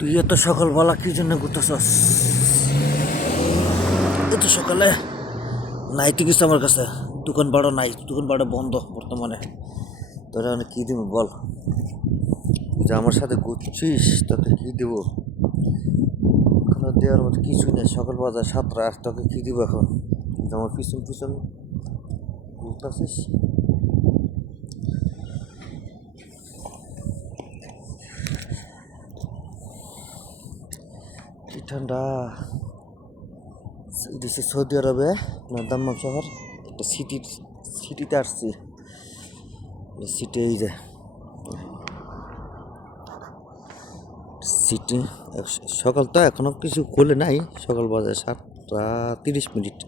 তুই এত সকালবেলা কি জন্য ঘুরতেছস? এত সকালে নাই তো কিছু আমার কাছে, দোকান ভাড়া নাই, দোকান ভাড়া বন্ধ বর্তমানে। তোরা অনেক কী দিব বল, তুই যে আমার সাথে ঘুরছিস তোকে কী দিব? এখন দেওয়ার মতো কিছুই নেই, সকাল বাজার 7টা, তোকে কী দিব এখন? তুই আমার পিছন পিছন ঘুরতেছিস। কি ঠান্ডা দেশে, সৌদি আরবে আপনার দাম্মাম শহর একটা সিটিতে আসছি। সিটি এই যে সিটি, সকাল তো এখনো কিছু খোলে নাই, সকাল বাজে 7টা 30 মিনিট।